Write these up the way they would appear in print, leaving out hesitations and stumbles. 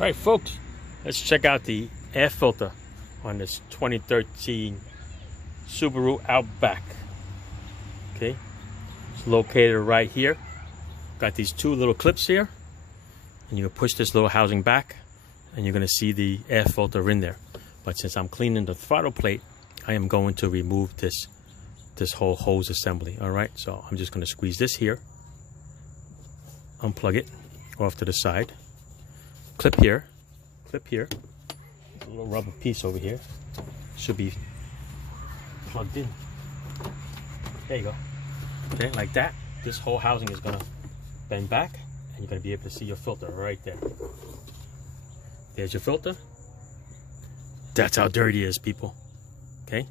Right, folks, let's check out the air filter on this 2013 Subaru Outback. Okay, it's located right here. Got these two little clips here, and you can push this little housing back and you're going to see the air filter in there. But since I'm cleaning the throttle plate, I am going to remove this whole hose assembly. All right, so I'm just going to squeeze this here, unplug it off to the side, clip here, a little rubber piece over here, should be plugged in. There you go. Okay, like that. This whole housing is going to bend back and you're going to be able to see your filter right there. There's your filter. That's how dirty it is, people. Okay,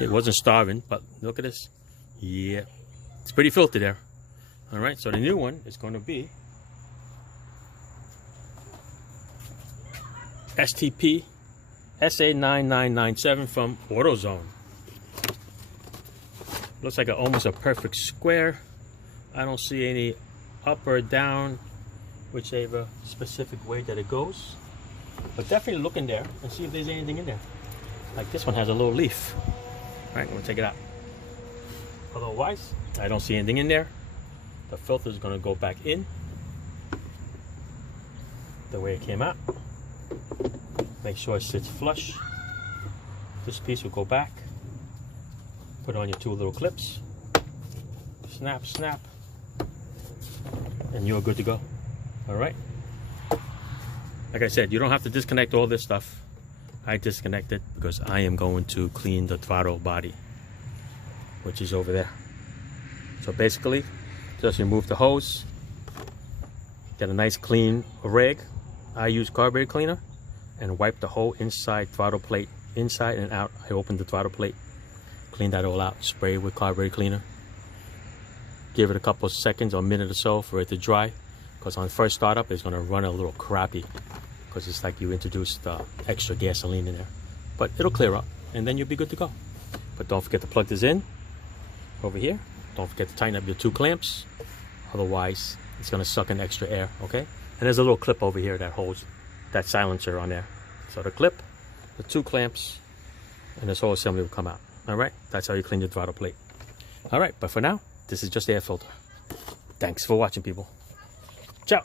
it wasn't starving, but look at this. Yeah, it's pretty filthy there. All right, so the new one is going to be STP SA9997 from AutoZone. Looks like almost a perfect square. I don't see any up or down, whichever specific way that it goes. But definitely look in there and see if there's anything in there. Like this one has a little leaf. All right, I'm gonna take it out. Otherwise, I don't see anything in there. The filter is gonna go back in the way it came out. Make sure it sits flush. This piece will go back. Put on your two little clips. Snap, snap. And you're good to go. All right. Like I said, you don't have to disconnect all this stuff. I disconnect it because I am going to clean the throttle body, which is over there. So basically, just remove the hose. Get a nice clean rag. I use carburetor cleaner and wipe the whole inside throttle plate, inside and out. I open the throttle plate, clean that all out, spray with carburetor cleaner. Give it a couple of seconds or a minute or so for it to dry, because on first startup it's going to run a little crappy because it's like you introduced extra gasoline in there. But it'll clear up and then you'll be good to go. But don't forget to plug this in over here. Don't forget to tighten up your two clamps, otherwise it's going to suck in extra air. Okay, and there's a little clip over here that holds that silencer on there. So the clip, the two clamps, and this whole assembly will come out. All right, that's how you clean your throttle plate. All right, but for now, this is just the air filter. Thanks for watching, people. Ciao.